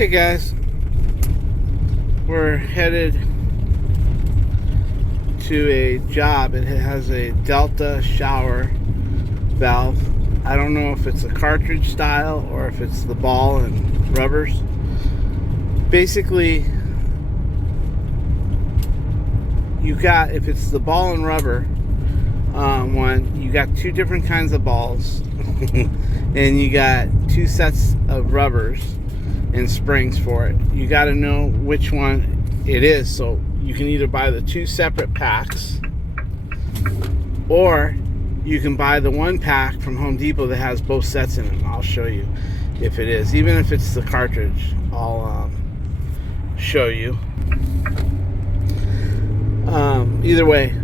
Hey guys, we're headed to a job. It has a Delta shower valve. I don't know if it's a cartridge style or if it's the ball and rubbers. Basically, if it's the ball and rubber one, you got two different kinds of balls and you got two sets of rubbers and springs for it. You got to know which one it is, so you can either buy the two separate packs or you can buy the one pack from Home Depot that has both sets in it. I'll show you if it is, even if it's the cartridge. I'll show you. Either way,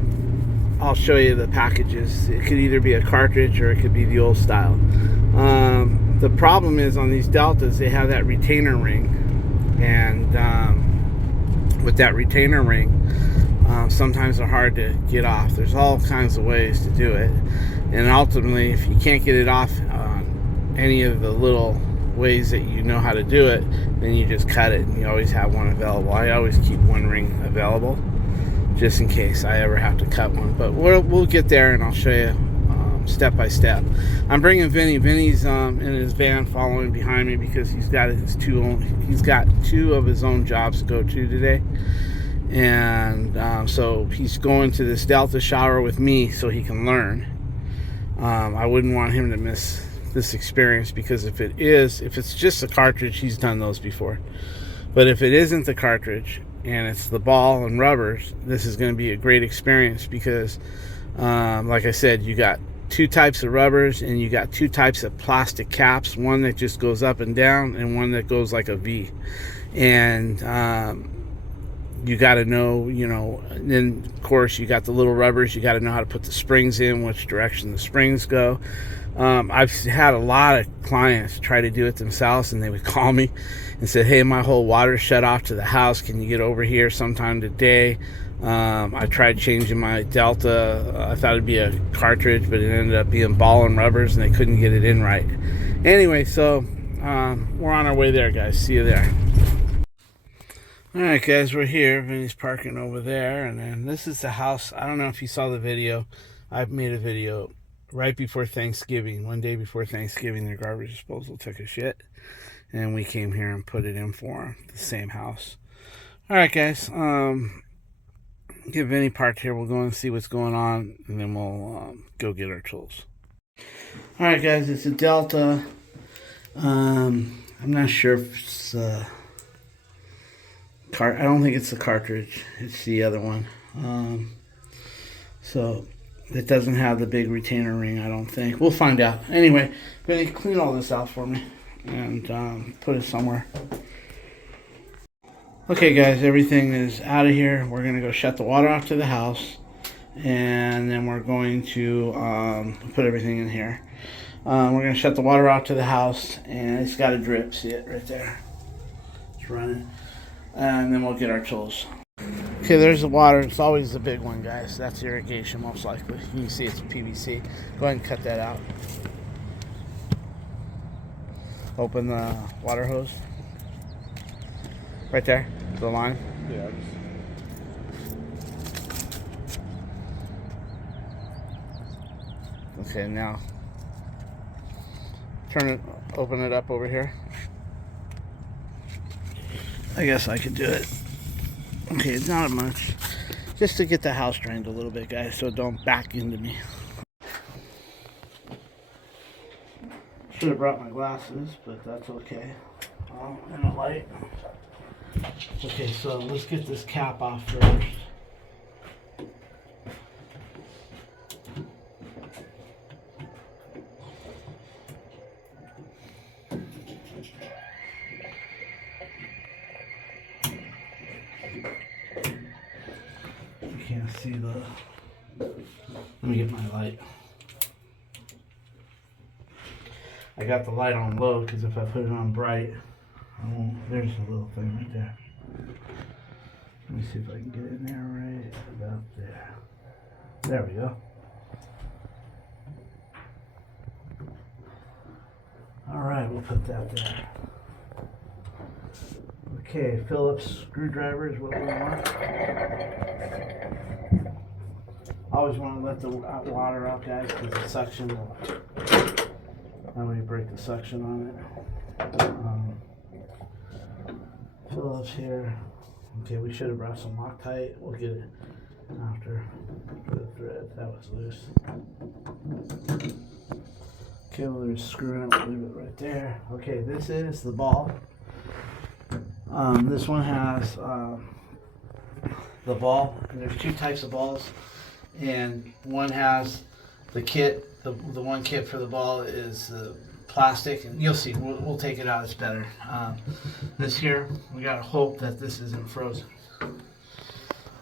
I'll show you the packages. It could either be a cartridge or it could be the old style. The problem is on these Deltas, they have that retainer ring, and with that retainer ring, sometimes they're hard to get off. There's all kinds of ways to do it, and ultimately, if you can't get it off any of the little ways that you know how to do it, then you just cut it, and you always have one available. I always keep one ring available, just in case I ever have to cut one. But we'll get there, and I'll show you step by step. I'm bringing Vinny. Vinny's in his van following behind me because he's got two of his own jobs to go to today, and so he's going to this Delta shower with me so he can learn. I wouldn't want him to miss this experience, because if it's just a cartridge, he's done those before. But if it isn't the cartridge and it's the ball and rubbers, this is going to be a great experience because like I said, you got two types of rubbers and you got two types of plastic caps, one that just goes up and down and one that goes like a V. And you got to know, and then of course you got the little rubbers. You got to know how to put the springs in, which direction the springs go. I've had a lot of clients try to do it themselves, and they would call me and say, hey, my whole water's shut off to the house, can you get over here sometime today? I tried changing my Delta. I thought it'd be a cartridge, but it ended up being ball and rubbers, and they couldn't get it in right. Anyway, so we're on our way there, guys. See you there. Alright guys, we're here. Vinny's parking over there, and then this is the house. I don't know if you saw the video. I made a video right before Thanksgiving. One day before Thanksgiving, their garbage disposal took a shit, and we came here and put it in for them. The same house. Alright guys, get Vinny parked here. We'll go and see what's going on, and then we'll go get our tools. Alright guys, it's a Delta. I'm not sure if it's I don't think it's the cartridge. It's the other one. So it doesn't have the big retainer ring, I don't think. We'll find out. Anyway, Vinny, clean all this out for me and put it somewhere. Okay guys, everything is out of here. We're going to go shut the water off to the house, and then we're going to put everything in here. We're going to shut the water off to the house, and it's got a drip. See it right there? It's running. And then we'll get our tools. Okay, there's the water. It's always the big one, guys. That's irrigation, most likely. You can see it's PVC. Go ahead and cut that out. Open the water hose. Right there, the line. Yeah. Okay, now open it up over here. I guess I could do it. Okay, it's not much. Just to get the house drained a little bit, guys, so don't back into me. Should have brought my glasses, but that's okay. And a light. Okay, so let's get this cap off first. Can't see let me get my light. I got the light on low because if I put it on bright, I won't. There's a little thing right there. Let me see if I can get it in there right about there. There we go. Alright, we'll put that there. Okay, Phillips screwdriver is what we want. Always want to let the water out, guys, because the suction will. That way you break the suction on it. Phillips here. Okay, we should have brought some Loctite. We'll get it after the thread. That was loose. Okay, well, there's screwing up. Leave it right there. Okay, this is the ball. This one has the ball, and there's two types of balls, and one has the kit. The one kit for the ball is the plastic, and you'll see. We'll take it out. It's better. This here, we gotta hope that this isn't frozen.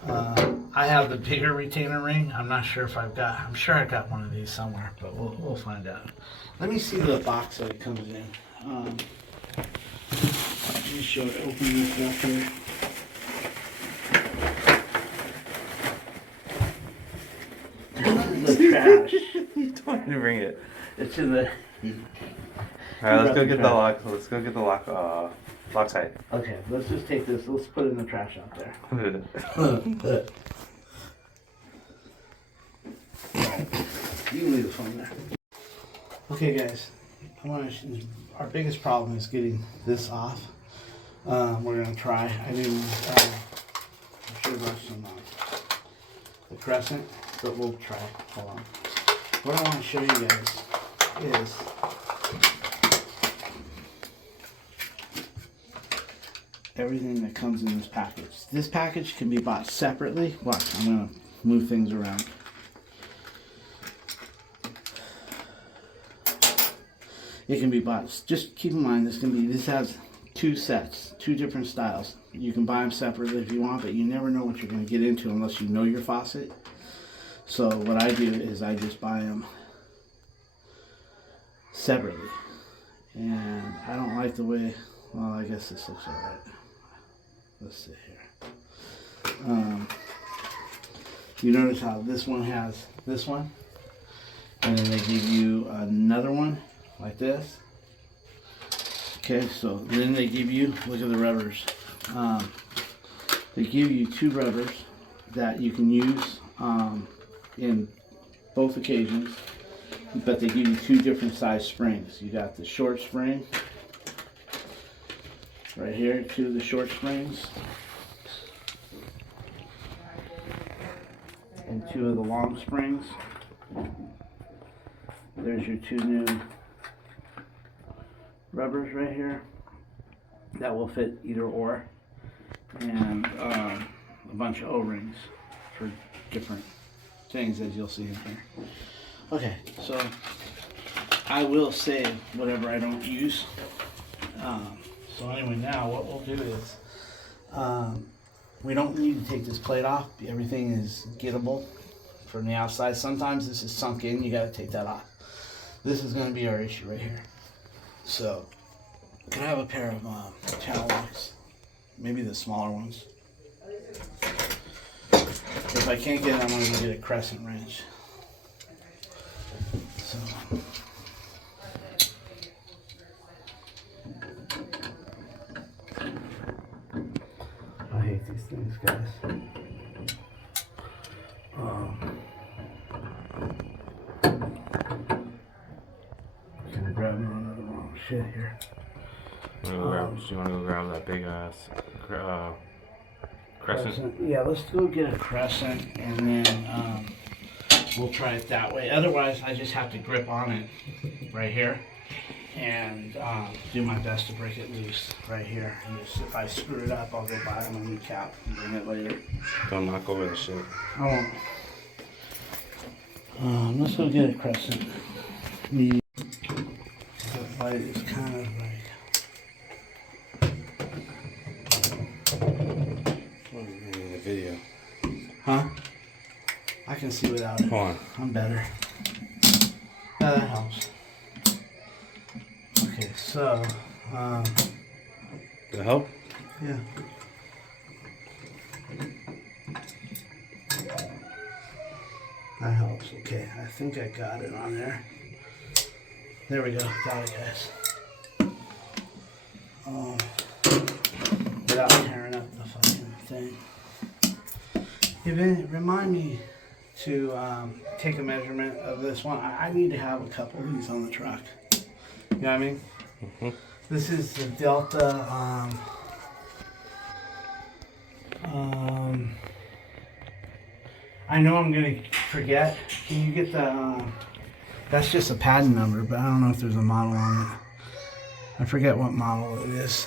I have the bigger retainer ring. I'm not sure if I've got. I'm sure I've got one of these somewhere, but we'll find out. Let me see the box that it comes in. Let me show it. Open this up here. The trash. You told me to bring it. It's in the. Alright, let's go get the lock. Let's go get the lock. Loctite. Okay, let's just take this. Let's put it in the trash out there. You can leave the phone there. Okay, guys. Our biggest problem is getting this off. We're gonna try. I should have brought some the crescent, but we'll try. Hold on. What I want to show you guys is everything that comes in this package. This package can be bought separately. Watch, I'm gonna move things around. It can be bought. Just keep in mind, this has two sets, two different styles. You can buy them separately if you want, but you never know what you're going to get into unless you know your faucet. So what I do is I just buy them separately. And I don't like the way, well, I guess this looks alright. Let's see here. You notice how this one has this one, and then they give you another one like this. Okay, so then they give you, look at the rubbers. They give you two rubbers that you can use in both occasions, but they give you two different size springs. You got the short spring right here, two of the short springs, and two of the long springs. There's your two new rubbers right here that will fit either or, and a bunch of O-rings for different things, as you'll see in here. Okay, so I will save whatever I don't use. So anyway, now what we'll do is we don't need to take this plate off. Everything is gettable from the outside. Sometimes this is sunk in, you got to take that off. This is going to be our issue right here. So, can I have a pair of channel locks? Maybe the smaller ones. If I can't get it, I'm going to get a crescent wrench. So, I hate these things, guys. Grab me another wrong shit here. Do you want to go grab that big ass crescent? Yeah, let's go get a crescent, and then we'll try it that way. Otherwise, I just have to grip on it right here and do my best to break it loose right here. And just, if I screw it up, I'll go buy a new cap and bring it later. Don't knock over the shit. I won't. Let's go get a crescent. The light is kind of like. What are you doing in the video? Huh? I can see without it. Come on. I'm better. Yeah, that helps. Okay, so. Did it help? Yeah. That helps. Okay, I think I got it on there. There we go. Got it, guys. Without Vinny, remind me to take a measurement of this one. I need to have a couple of these on the truck. You know what I mean? Mm-hmm. This is the Delta. I know I'm gonna forget. Can you get the? That's just a patent number, but I don't know if there's a model on it. I forget what model it is.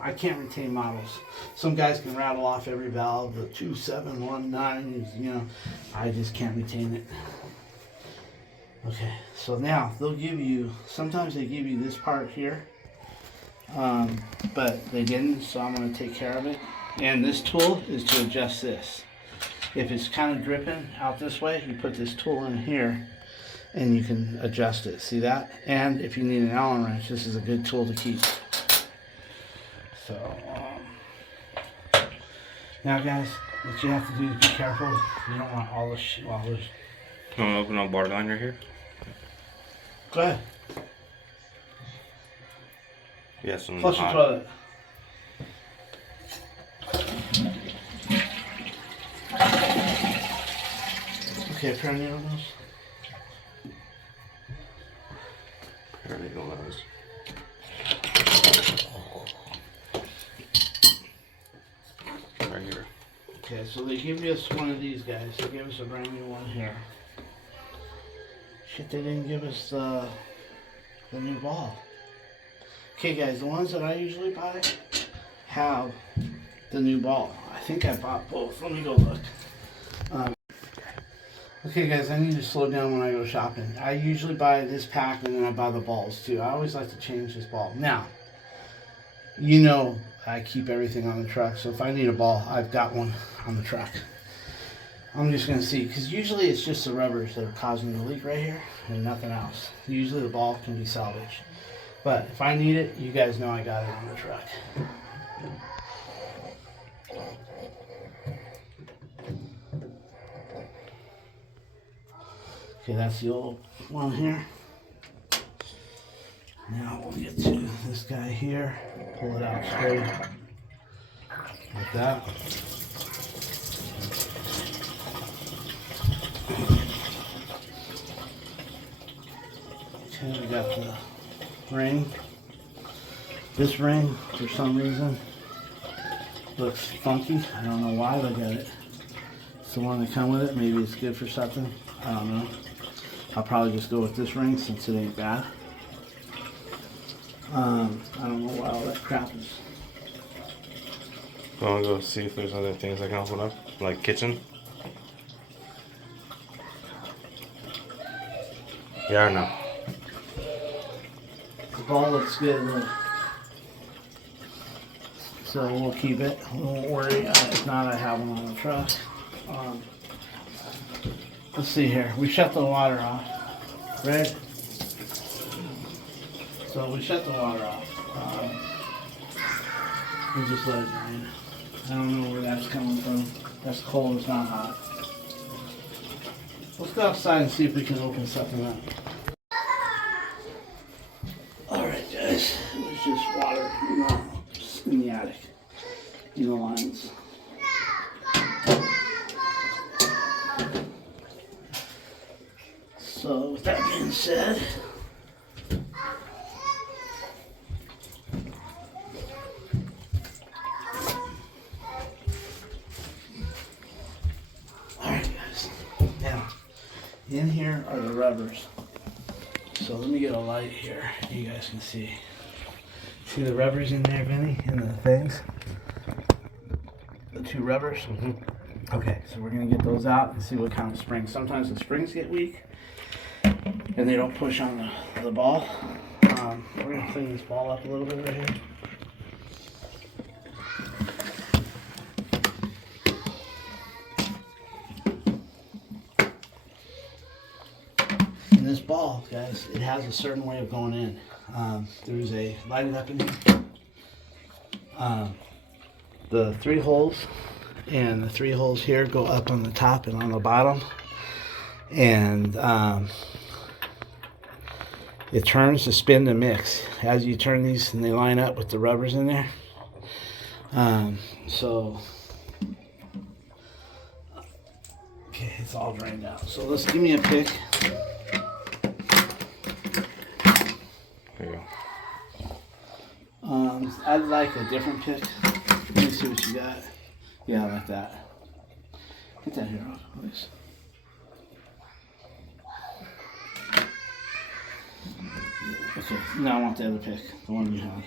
I can't retain models. Some guys can rattle off every valve, the 2719. You know, I just can't retain it. Okay, so now they'll give you. Sometimes they give you this part here, but they didn't. So I'm going to take care of it. And this tool is to adjust this. If it's kind of dripping out this way, you put this tool in here and you can adjust it. See that? And if you need an Allen wrench, this is a good tool to keep. So, now guys, what you have to do is be careful. You don't want all the shit. Well, there's... You want to open up borderline right here? Go ahead. Yes, from Flush the the hot. toilet. Okay, perineal nose. Perineal nose. Right here. Okay, so they give us one of these guys. They give us a brand new one here. Shit, they didn't give us the new ball. Okay, guys, the ones that I usually buy have the new ball. I think I bought both. Let me go look. Okay, guys, I need to slow down when I go shopping. I usually buy this pack and then I buy the balls too. I always like to change this ball. Now, you know I keep everything on the truck, so if I need a ball, I've got one on the truck. I'm just going to see, because usually it's just the rubbers that are causing the leak right here and nothing else. Usually the ball can be salvaged. But if I need it, you guys know I got it on the truck. Okay, that's the old one here. Now we'll get to this guy here. Pull it out straight like that. Okay, we got the ring. This ring, for some reason, looks funky. I don't know why. Look at it. It's the one that come with it. Maybe it's good for something. I don't know. I'll probably just go with this ring since it ain't bad. I don't know why all that crap is. I want to go see if there's other things I can open up, like kitchen. Yeah or no? The ball looks good, look. So we'll keep it. We won't worry. If not, I have one on the truck. Let's see here. We shut the water off, right? So we shut the water off. We just let it drain. I don't know where that's coming from. That's cold. It's not hot. Let's go outside and see if we can open something up. Alright guys, it was just water, just in the attic, in the lines. So with that being said, alright guys, now in here are the rubbers. So let me get a light here, you guys can see. See the rubbers in there, Vinny, and the things? The two rubbers? Mm-hmm. Okay, so we're going to get those out and see what kind of springs. Sometimes the springs get weak and they don't push on the ball. We're going to clean this ball up a little bit right here. And this ball, guys, it has a certain way of going in. There's a lighted up in here. The 3 holes and the 3 holes here go up on the top and on the bottom. And it turns to spin to mix. As you turn these and they line up with the rubbers in there. So Okay, it's all drained out. So let's give me a pick. There you go. I'd like a different pick. Let me see what you got. Yeah, I like that. Get that hair off, please. Okay, now I want the other pick, the one you have.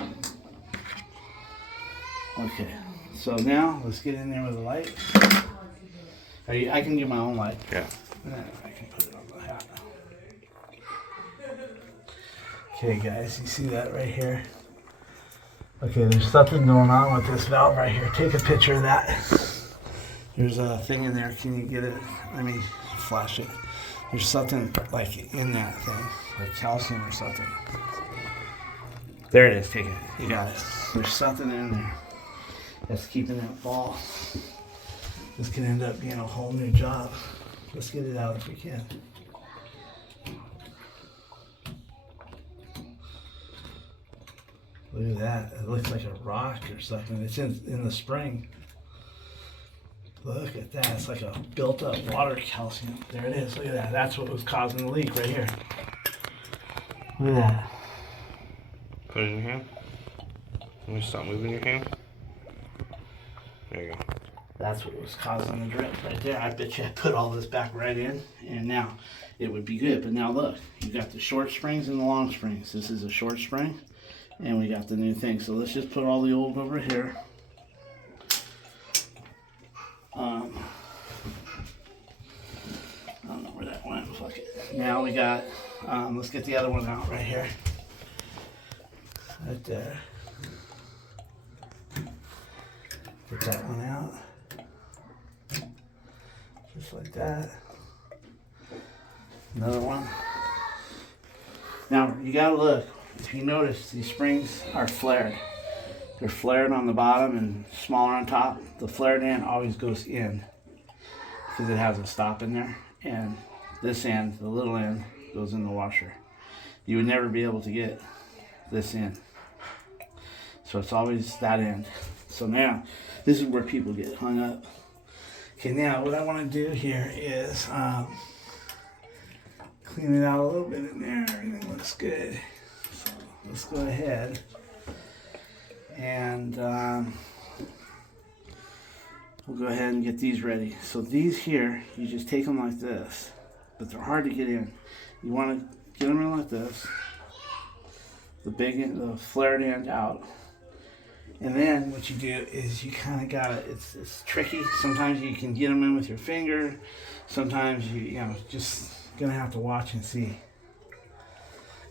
Okay, so now let's get in there with the light. I can do my own light. Yeah. And then I can put it on the hat. Okay, guys, you see that right here? Okay, there's something going on with this valve right here. Take a picture of that. There's a thing in there. Can you get it? Let me flash it. There's something like in that thing, like calcium or something. There it is. Take it. You got it. There's something in there that's keeping that ball. This could end up being a whole new job. Let's get it out if we can. Look at that. It looks like a rock or something. It's in the spring. Look at that. It's like a built up water calcium. There it is. Look at that. That's what was causing the leak right here. Look at that. Put it in your hand. Let me stop moving your hand. There you go. That's what was causing the drip right there. I bet you I put all this back right in, and now it would be good. But now look, you got the short springs and the long springs. This is a short spring, and we got the new thing. So let's just put all the old over here. I don't know where that went. Fuck it. Now we got, let's get the other one out right here. Right there. Get that one out. Just like that. Another one. Now you gotta look. If you notice, these springs are flared. They're flared on the bottom and smaller on top. The flared end always goes in because it has a stop in there. And this end, the little end, goes in the washer. You would never be able to get this in. So it's always that end. So now, this is where people get hung up. Okay, now what I want to do here is clean it out a little bit in there. Everything looks good. So let's go ahead and we'll go ahead and get these ready. So these here, you just take them like this, but they're hard to get in. You want to get them in like this, the big end, the flared end out. And then what you do is you kind of got it. It's tricky. Sometimes you can get them in with your finger. Sometimes you know, just gonna have to watch and see.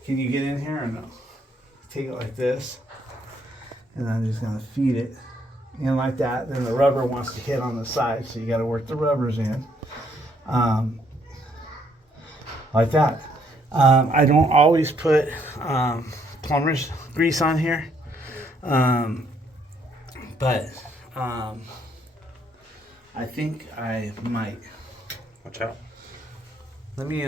Can you get in here or no? Take it like this, and I'm just gonna feed it in like that. Then the rubber wants to hit on the side, so you got to work the rubbers in, like that. I don't always put plumber's grease on here. But I think I might. Watch out. Let me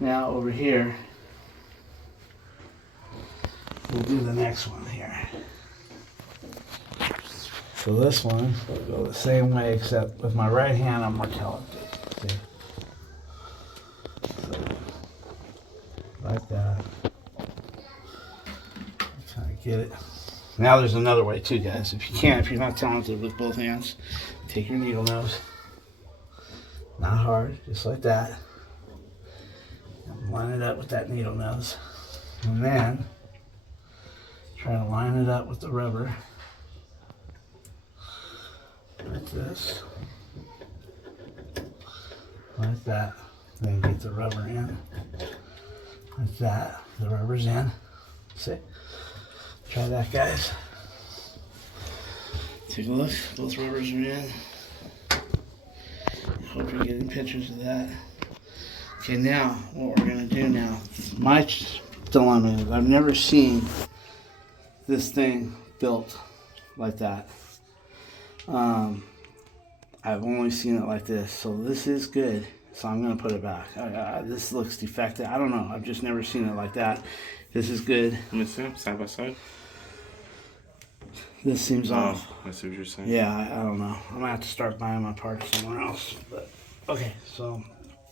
now over here we'll do the next one here. So this one will go the same way, except with my right hand I'm more talented. See? So, like that. Trying to get it. Now there's another way too, guys. If you're not talented with both hands, take your needle nose. Not hard, just like that. And line it up with that needle nose. And then try to line it up with the rubber. Like this. Like that. Then get the rubber in. Like that. The rubber's in. See? Try that, guys. Take a look. Both rubbers are in. Hope you're getting pictures of that. Okay, now what we're gonna do now. My dilemma is I've never seen this thing built like that. I've only seen it like this, so this is good. So I'm gonna put it back. This looks defective. I don't know. I've just never seen it like that. This is good. Let me see, side by side. This seems off. I see what you're saying. Yeah, I don't know. I'm gonna have to start buying my parts somewhere else. But okay, so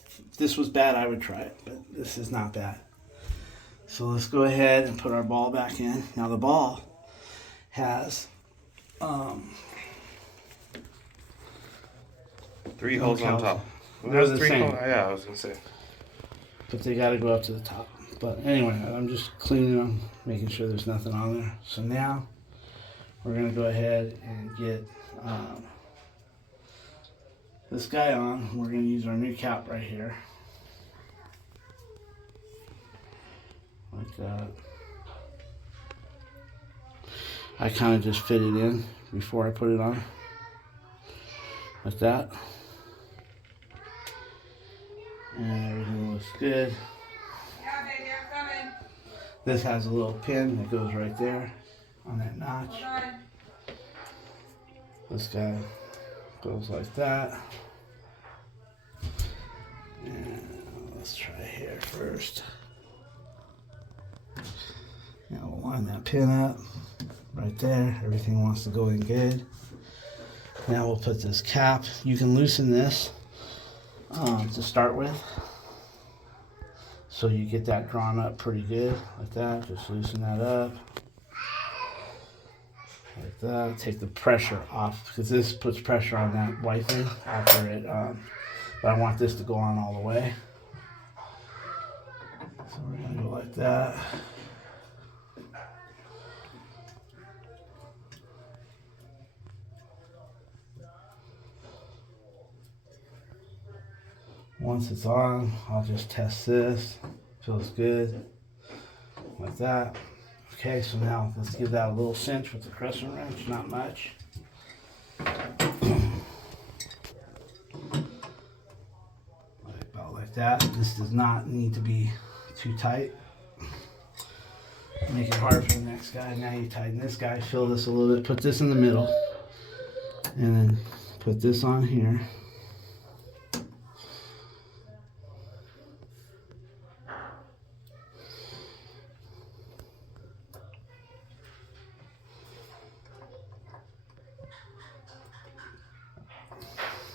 if this was bad, I would try it, but this is not bad. So let's go ahead and put our ball back in. Now the ball has 3 holes on top. They're the same. Yeah, I was gonna say. But they got to go up to the top. But anyway, I'm just cleaning them, making sure there's nothing on there. So now we're gonna go ahead and get this guy on. We're gonna use our new cap right here, like that. I kind of just fit it in before I put it on, like that. And everything looks good. Yeah, baby, I'm coming. This has a little pin that goes right there on that notch. Hold on. This guy goes like that. And let's try here first. Now we'll line that pin up right there. Everything wants to go in good. Now we'll put this cap. You can loosen this to start with, so you get that drawn up pretty good like that. Just loosen that up like that. Take the pressure off, because this puts pressure on that white thing after it, but I want this to go on all the way, so we're gonna go like that. Once it's on, I'll just test this. Feels good. Like that. Okay, so now let's give that a little cinch with the crescent wrench, not much. About like that. This does not need to be too tight. Make it hard for the next guy. Now you tighten this guy, fill this a little bit, put this in the middle, and then put this on here.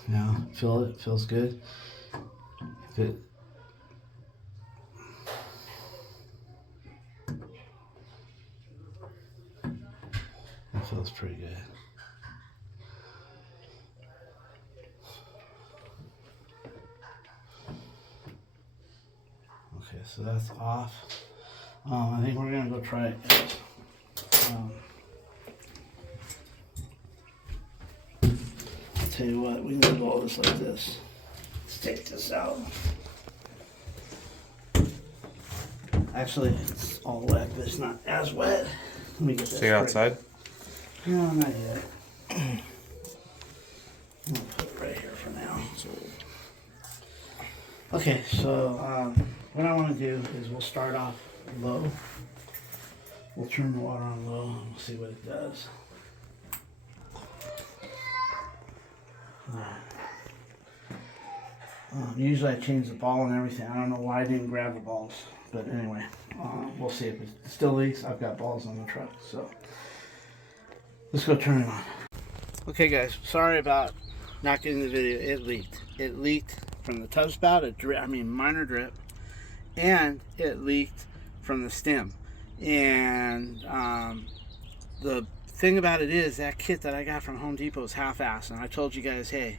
Now, feel it, feels good. If it feels pretty good. Okay, so that's off. I think we're gonna go try it. Tell you what, we can do all this like this. Let's take this out. Actually, it's all wet, but it's not as wet. Let me get this. Take it outside? No, not yet. I'm gonna put it right here for now. Okay, so what I want to do is we'll start off low. We'll turn the water on low and we'll see what it does. Usually I change the ball and everything. I don't know why I didn't grab the balls, but anyway, we'll see. If it still leaks, I've got balls on the truck, so let's go turn it on. Okay guys, sorry about not getting the video. It leaked. It leaked from the tub spout, minor drip, and it leaked from the stem. And the thing about it is that kit that I got from Home Depot is half-assed, and I told you guys, hey,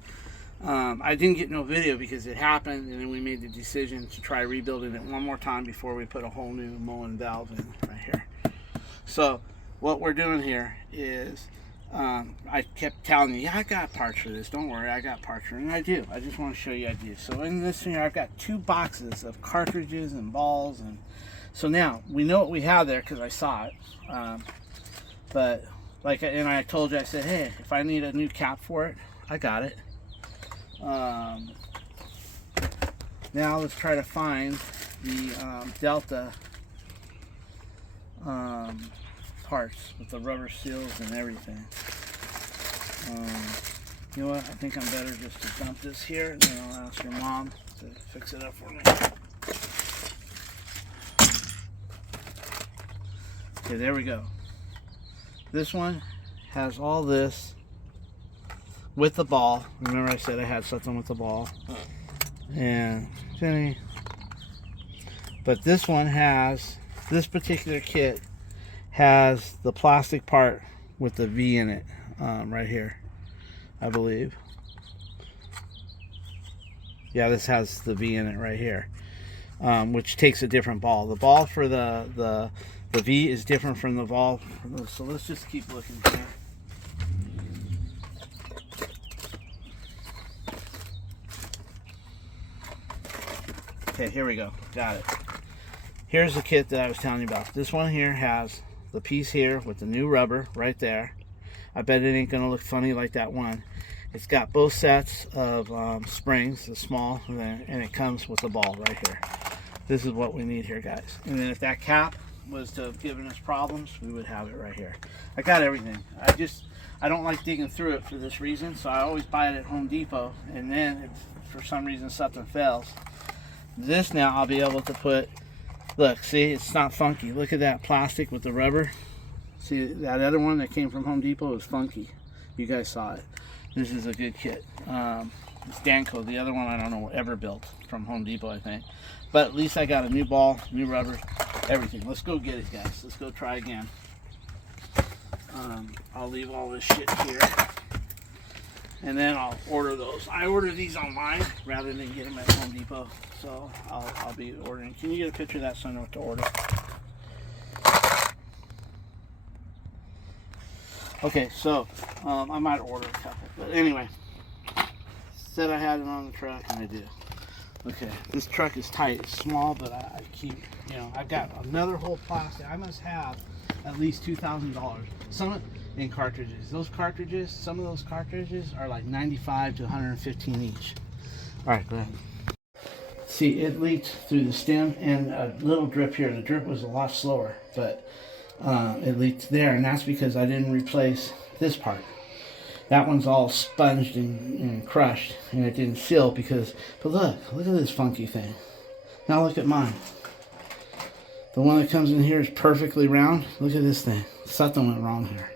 I didn't get no video because it happened, and then we made the decision to try rebuilding it one more time before we put a whole new Mullen valve in right here. So what we're doing here is I kept telling you, yeah, I got parts for this, don't worry, I got parts for it, and I do. I just want to show you I do. So in this here, I've got 2 boxes of cartridges and balls, and so now we know what we have there because I saw it. But like, and I told you, I said, hey, if I need a new cap for it, I got it. Now let's try to find the Delta parts with the rubber seals and everything. You know what? I think I'm better just to dump this here, and then I'll ask your mom to fix it up for me. Okay, there we go. This one has all this with the ball. Remember I said I had something with the ball. And Jenny. But this one has, this particular kit has the plastic part with the V in it, right here, I believe. Yeah, this has the V in it right here, which takes a different ball. The ball for the V is different from the ball. So let's just keep looking here. Okay, here we go. Got it. Here's the kit that I was telling you about. This one here has the piece here with the new rubber right there. I bet it ain't gonna look funny like that one. It's got both sets of springs, the small, and it comes with the ball right here. This is what we need here, guys. And then if that cap was to have given us problems, we would have it right here. I got everything. I don't like digging through it for this reason, so I always buy it at Home Depot. And then if for some reason something fails, this now I'll be able to put, look, see, it's not funky. Look at that plastic with the rubber. See, that other one that came from Home Depot is funky. You guys saw it. This is a good kit. It's Danco. The other one I don't know, ever built from Home Depot, I think. But at least I got a new ball, new rubber, everything. Let's go get it, guys. Let's go try again. I'll leave all this shit here. And then I'll order those. I order these online rather than get them at Home Depot. So I'll be ordering. Can you get a picture of that so I know what to order? Okay, so I might order a couple. But anyway, said I had it on the truck, and I do. Okay, this truck is tight. It's small, but I keep, I've got another whole plastic. I must have at least $2,000. Some in cartridges. Those cartridges, some of those cartridges are like 95 to 115 each. All right, go ahead. See, it leaked through the stem and a little drip here. The drip was a lot slower, but it leaked there, and that's because I didn't replace this part. That one's all sponged and crushed, and it didn't seal because, but look at this funky thing. Now look at mine. The one that comes in here is perfectly round. Look at this thing. Something went wrong here.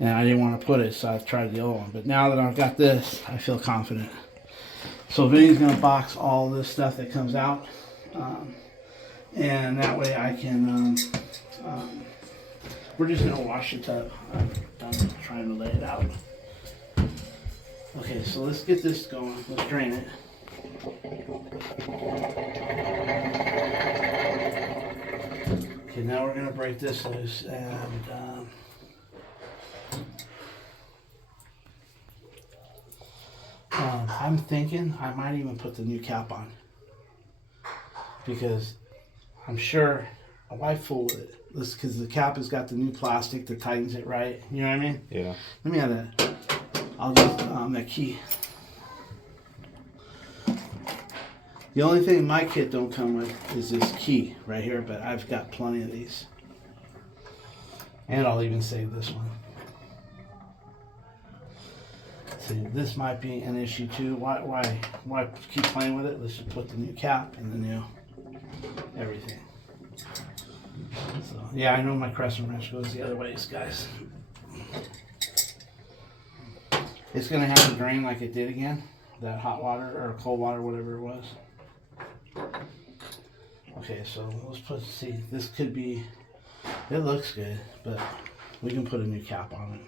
And I didn't want to put it, so I tried the old one. But now that I've got this, I feel confident. So Vinny's going to box all this stuff that comes out. And that way I can, we're just going to wash the tub. I'm done trying to lay it out. Okay, so let's get this going. Let's drain it. Okay, now we're going to break this loose and I'm thinking I might even put the new cap on because I'm sure why fool with it? This because the cap has got the new plastic that tightens it right. You know what I mean? Yeah. Let me have that. I'll just that key. The only thing my kit don't come with is this key right here, but I've got plenty of these. And I'll even save this one. See, this might be an issue too. Why keep playing with it? Let's just put the new cap and the new everything. So yeah, I know my crescent wrench goes the other ways, guys. It's gonna have to drain like it did again. That hot water or cold water, whatever it was. Okay, so let's see, this could be, it looks good, but we can put a new cap on it.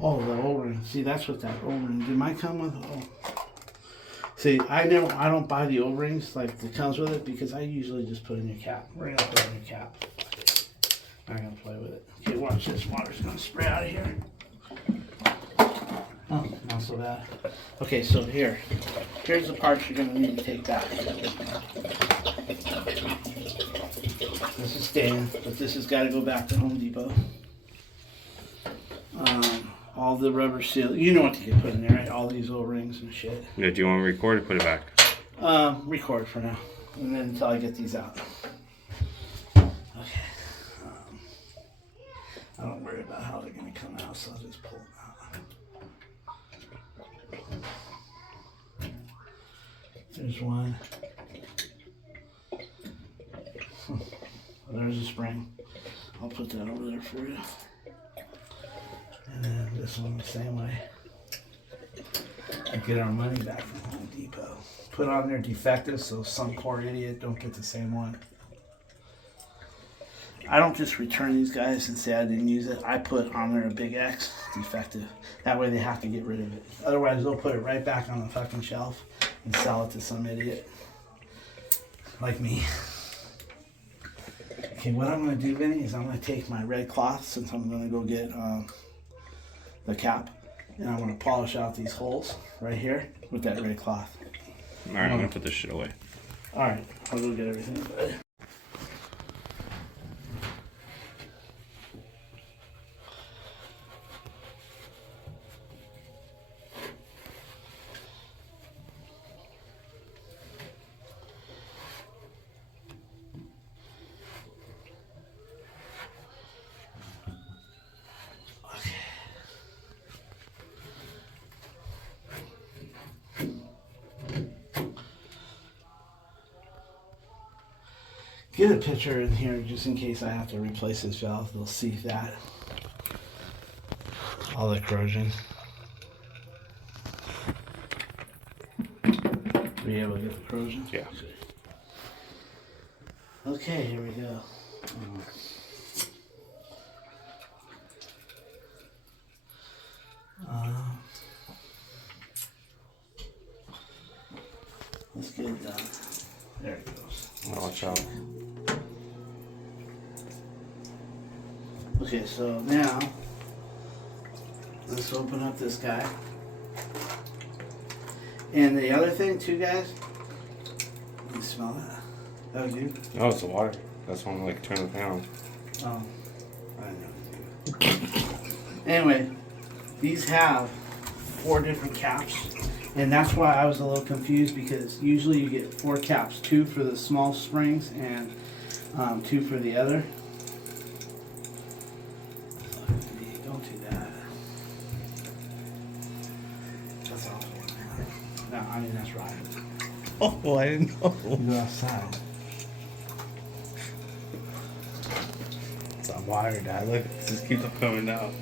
Oh, the O-ring. See, that's what that O-ring, did mine come with? Oh. See, I don't buy the O-rings like that comes with it because I usually just put a new cap. We're gonna put a new cap. I'm not gonna play with it. Okay, watch this, water's gonna spray out of here. Oh, not so bad. Okay, so here's the parts you're going to need to take back. This is staying, but this has got to go back to Home Depot. All the rubber seal, you know what to get put in there, right? All these O-rings and shit. Yeah, do you want to record or put it back? Record for now, and then until I get these out. Okay. I don't worry about how they're going to come out, so I'll just pull them out. There's one. There's a spring. I'll put that over there for you. And then this one the same way. And get our money back from Home Depot. Put on there defective so some poor idiot don't get the same one. I don't just return these guys and say I didn't use it. I put on there a big X, defective. That way they have to get rid of it. Otherwise they'll put it right back on the fucking shelf and sell it to some idiot. Like me. Okay, what I'm going to do, Vinny, is I'm going to take my red cloth, since I'm going to go get the cap, and I'm going to polish out these holes right here with that red cloth. Alright, I'm going to put this shit away. Alright, I'll go get everything. Get a picture in here just in case I have to replace this valve. They'll see that. All the corrosion. Were you able to get the corrosion? Yeah. Okay, here we go. Let's get it done. There it goes. Watch out. Okay, so now let's open up this guy. And the other thing too, guys, you smell that? Oh, you? No, it's the water. That's when I like turn it down. Oh, I know. Anyway, these have 4 different caps. And that's why I was a little confused, because usually you get 4 caps, 2 for the small springs and 2 for the other. Don't do that. That's awful. No, I mean that's right. Oh, well, I didn't know. You go outside. It's on wire, Dad. Look, it just keeps on coming down.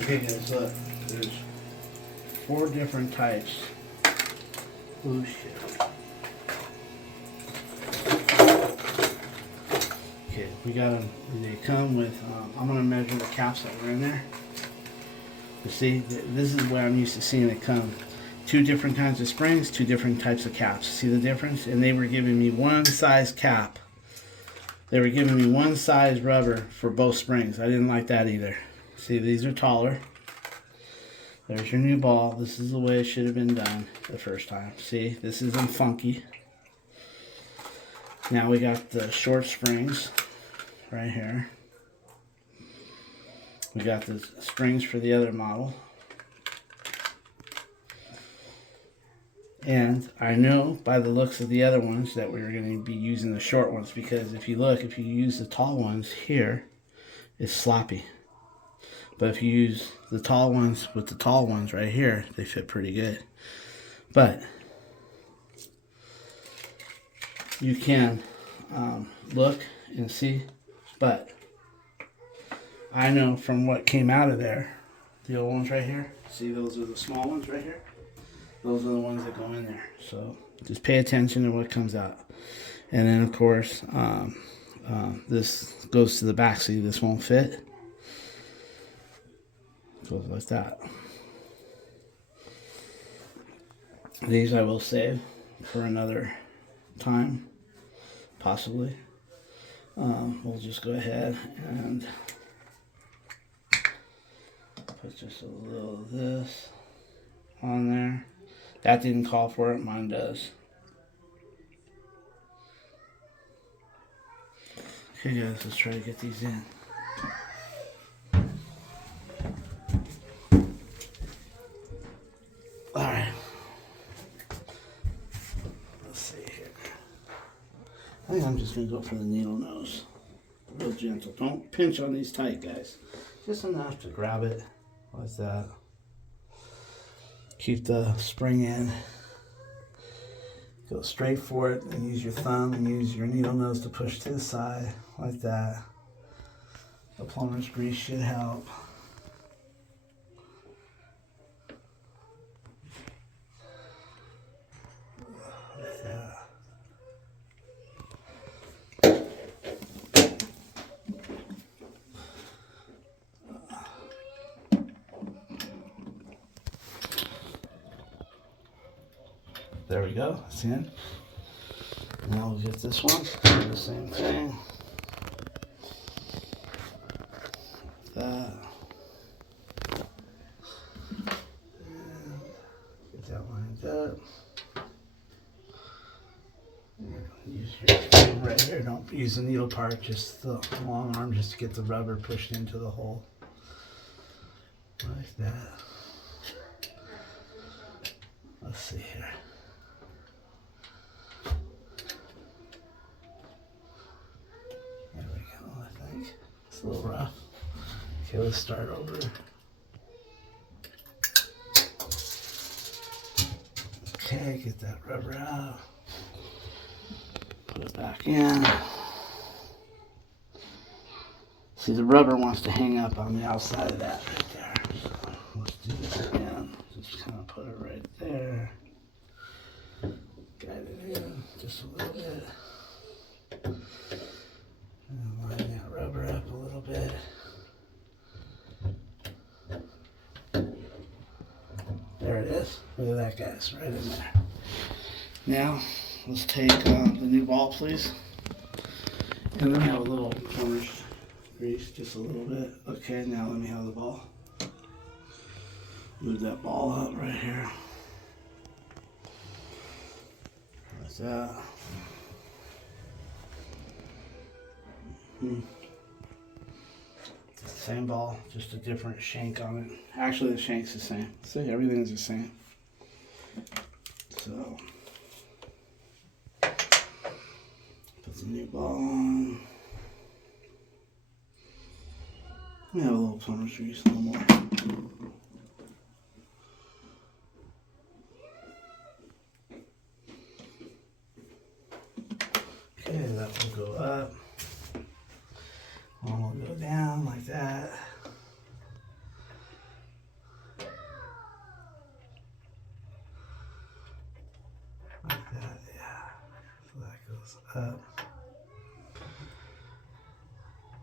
Okay guys, look, there's 4 different types. Oh shit. Okay, we got them, they come with, I'm going to measure the caps that were in there. You see, this is where I'm used to seeing it come. 2 different kinds of springs, 2 different types of caps. See the difference? And they were giving me one size cap. They were giving me one size rubber for both springs. I didn't like that either. See, these are taller. There's your new ball. This is the way it should have been done the first time. See, this isn't funky. Now we got the short springs right here. We got the springs for the other model. And I know by the looks of the other ones that we're going to be using the short ones, because if you look, if you use the tall ones here, it's sloppy. But if you use the tall ones with the tall ones right here, they fit pretty good. But you can look and see. But I know from what came out of there, the old ones right here, see those are the small ones right here? Those are the ones that go in there. So just pay attention to what comes out. And then of course, this goes to the back. See, this won't fit. Goes like that. These I will save for another time, possibly. We'll just go ahead and put just a little of this on there. That didn't call for it, mine does. Okay guys, let's try to get these in. Alright. Let's see here. I think I'm just going to go for the needle nose. Real gentle. Don't pinch on these tight, guys. Just enough to grab it like that. Keep the spring in. Go straight for it and use your thumb and use your needle nose to push to the side like that. The plumber's grease should help. Like that. There we go, that's in. Now we'll get this one, do the same thing. That. And get that lined up. Use your thing right here, don't use the needle part, just the long arm just to get the rubber pushed into the hole. Like that. Let's see here. There we go, I think. It's a little rough. Okay, let's start over. Okay, get that rubber out. Put it back in. See, the rubber wants to hang up on the outside of that right there. So let's do this again. Just kind of put it right there. Guide it in just a little bit. And line that rubber up a little bit. There it is. Look at that, guys, right in there. Now, let's take the new ball, please. And then have a little plumber's grease, just a little bit. Okay, now let me have the ball. Move that ball out right here. Like that. It's the same ball, just a different shank on it. Actually, the shank's the same. See, everything's the same. So, put the new ball on. We have a little plumber's grease, a little more. Okay, that will go up. One will go down like that. Like that, yeah. So that goes up.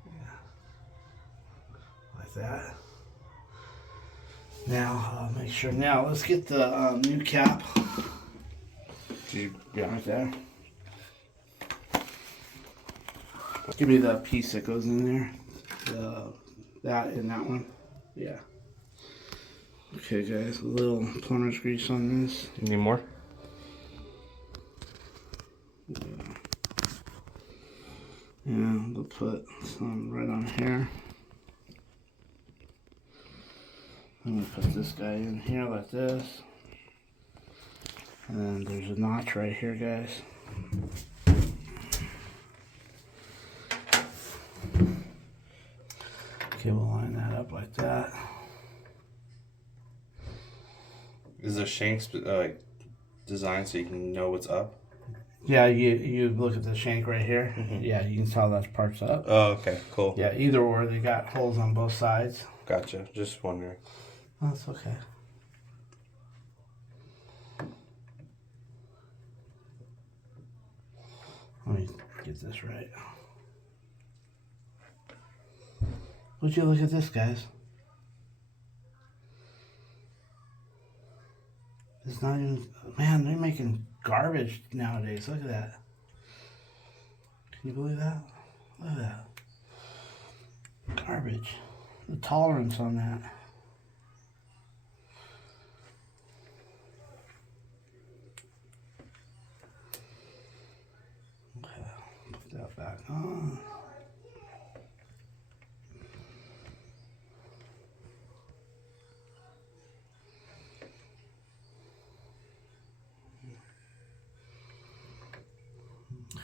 Yeah. Like that. Now, make sure. Now, let's get the new cap. Yeah. Right there. Give me the piece that goes in there. That and that one. Yeah. Okay, guys, a little plumber's grease on this. You need more? Yeah. And we'll put some right on here. I'm gonna put this guy in here like this. And there's a notch right here, guys. Okay, we'll line that up like that. Is the shanks like designed so you can know what's up? Yeah, you look at the shank right here. Mhm. Yeah, you can tell that part's up. Oh, okay, cool. Yeah, either or. They got holes on both sides. Gotcha. Just wondering. Oh, that's okay. Let me get this right. Would you look at this, guys? It's not even, man, they're making garbage nowadays. Look at that. Can you believe that? Look at that. Garbage. The tolerance on that. Okay, put that back on.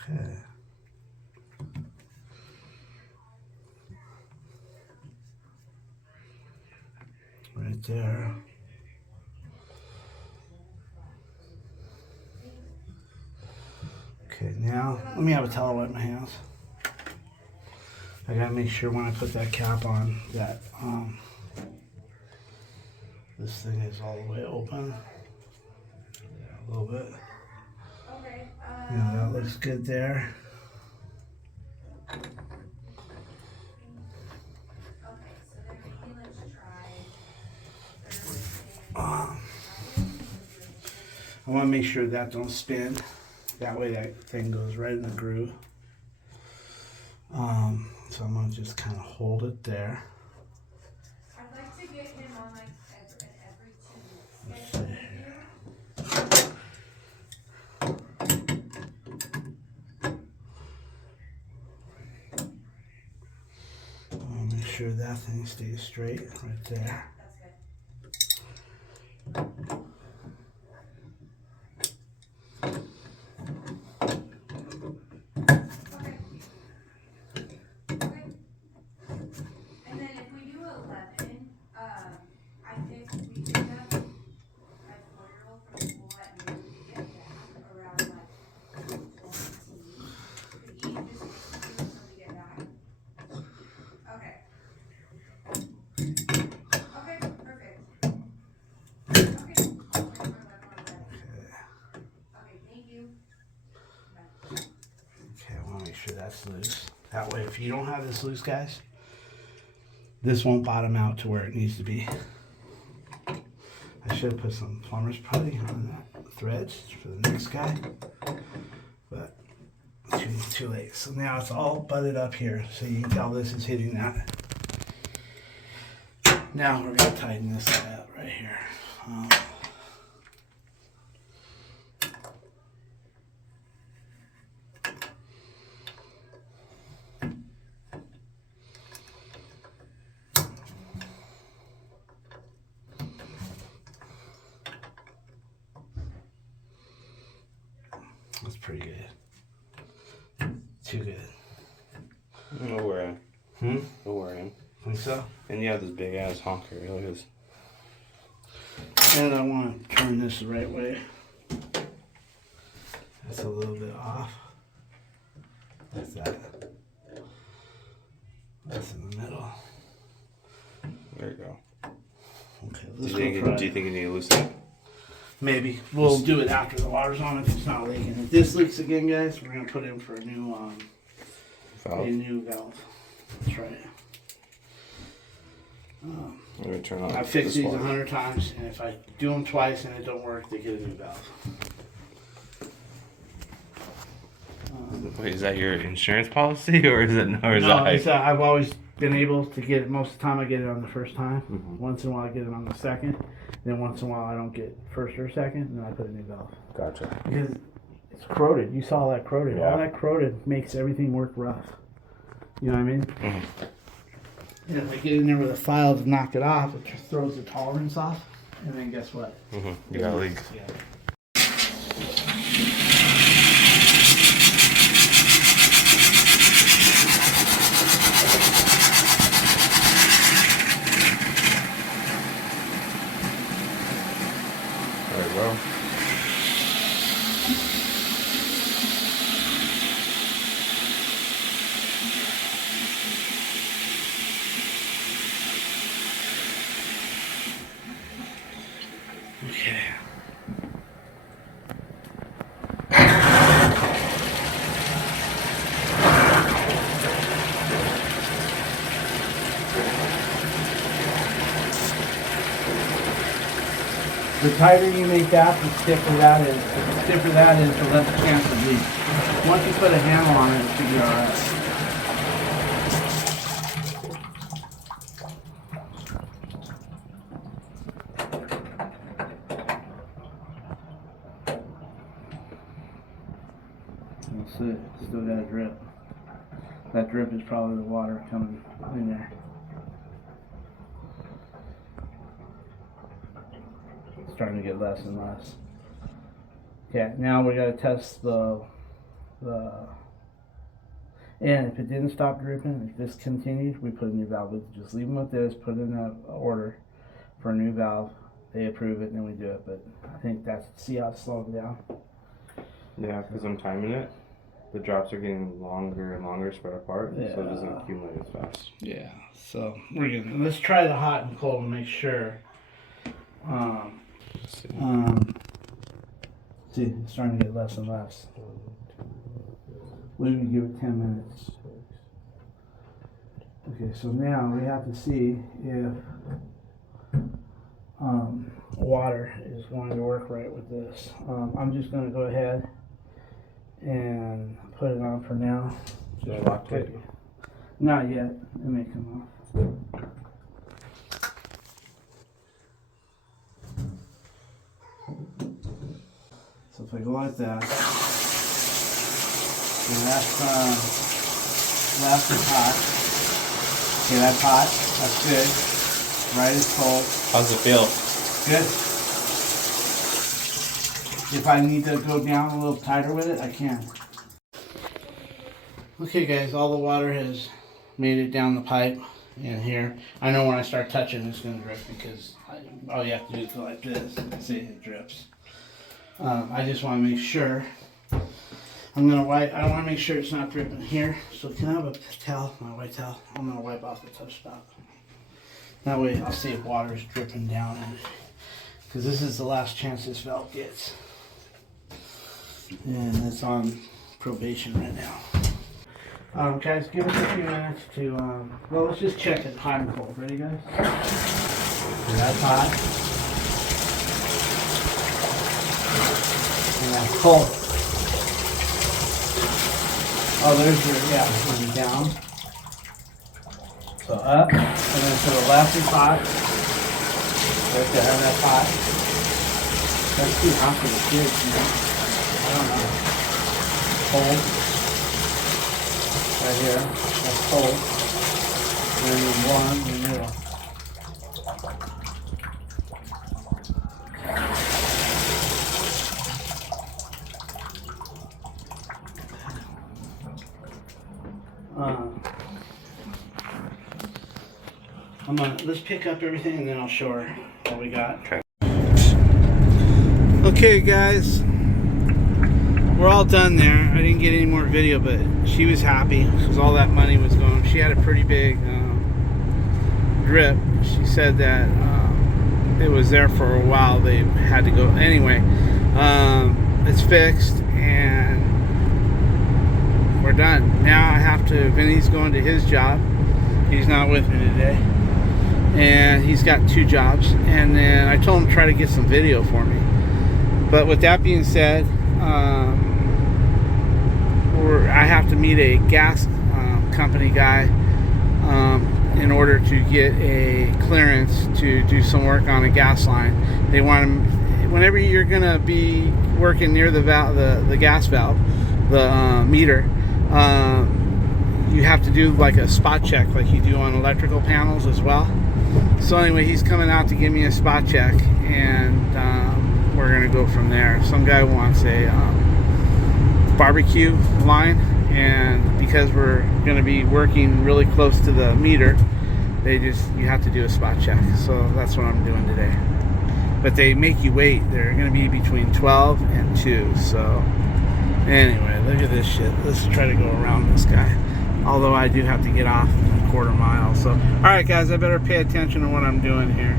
Okay. Right there. Okay, now let me have a towel wipe my hands. I gotta make sure when I put that cap on that this thing is all the way open. A little bit. Okay. Yeah, that looks good there. Okay, so then maybe let's try Thursday. I want to make sure that don't spin. That way that thing goes right in the groove. So I'm gonna just kind of hold it there. I'd like to get him on like every 2 weeks. Let's schedule see with here. I want to make sure that thing stays straight right there. That's good. Okay. Okay. And then if we do 11, we pick up my 4-year-old from school at noon. We get back around like 12:15. Could Eve just wait with you until we get back? Okay. Okay, perfect. Okay. I'll wait for 11 already. Okay, thank you. Bye. Okay, I want to make sure that's loose. That way, if you don't have this loose, guys, this won't bottom out to where it needs to be. I should have put some plumber's putty on that threads for the next guy, but too late. So now it's all butted up here, so you can tell this is hitting that. Now we're gonna tighten this guy up right here. That's pretty good. Too good. Don't worry. Hmm? Don't worry. Think so? And you have this big ass honker. Look at this. And I want to turn this the right way. That's a little bit off. Like that. That's in the middle. There you go. Okay, Do let's you go think, try do you it. think you need to loosen it? Maybe. We'll do it after the water's on if it's not leaking. If this leaks again, guys, we're going to put in for a new valve. That's right. I'm going to turn on I've fixed this these water. 100 times, and if I do them twice and it don't work, they get a new valve. Wait, is that your insurance policy or is it or is No, that it's, I've always been able to get it. Most of the time I get it on the first time. Mhm. Once in a while I get it on the second. Then once in a while I don't get first or second, and then I put a new valve. Gotcha. Because it's corroded. You saw that corroded. Yeah. All that corroded makes everything work rough. You know what I mean? Mhm. And if I get in there with a file to knock it off, it just throws the tolerance off. And then guess what? You got a leak. Yeah. Very well. Okay. The tighter you make that, the stiffer that is. The stiffer that is, the less chance of leak. Once you put a handle on it, it should be alright. We'll see. Still got a drip. That drip is probably the water coming in there. Starting to get less and less. Okay, now we gotta test the and if it didn't stop dripping, if this continued, we put a new valve. We just leave them with this, put in an order for a new valve. They approve it, and then we do it. But I think that's, see how it's slowing down? Yeah, because I'm timing it. the drops are getting longer and longer spread apart, so it doesn't Yeah. accumulate as fast. Yeah, so we're gonna let's try the hot and cold and make sure. See, it's starting to get less and less. We can give it 10 minutes. Okay, so now we have to see if water is going to work right with this. I'm just going to go ahead and put it on for now. Should I lock it? Not yet. It may come off. So if I go like that, okay, that's is hot. Okay, that's hot. That's good. Right is cold. How's it feel? Good. If I need to go down a little tighter with it, I can. Okay guys, all the water has made it down the pipe in here. I know when I start touching it's going to drip because all you have to do is go like this. See, it drips. I just want to make sure. I'm going to wipe. I want to make sure it's not dripping here. So can I have a towel, my white towel? I'm going to wipe off the touch stop. That way I'll see if water is dripping down in it. Because this is the last chance this valve gets. And it's on probation right now. Guys, give us a few minutes to, well, let's just check it hot and cold. Ready, guys? And that's hot. And that's cold. Oh, there's your, yeah, and down. So up, and then to the left is hot. Right there, and that's hot. That's too hot for the kids, you know? I don't know. Cold. Right here, that's cold. And then warm in the middle. Let's pick up everything and then I'll show her what we got. Okay. Okay guys, we're all done there. I didn't get any more video, but she was happy because all that money was going. She had a pretty big drip. She said that it was there for a while. They had to go anyway. It's fixed and we're done. Now I have to, Vinny's going to his job. He's not with me today. And he's got 2 jobs. And then I told him to try to get some video for me. But with that being said, I have to meet a gas company guy in order to get a clearance to do some work on a gas line. They want them, whenever you're gonna be working near the valve, the gas valve, the meter, you have to do like a spot check like you do on electrical panels as well. So anyway, he's coming out to give me a spot check, and we're gonna go from there. Some guy wants a barbecue line, and because we're gonna be working really close to the meter, you have to do a spot check. So that's what I'm doing today. But they make you wait. They're gonna be between 12 and 2. So anyway, look at this shit. Let's try to go around this guy. Although I do have to get off in a quarter mile. So, alright guys, I better pay attention to what I'm doing here.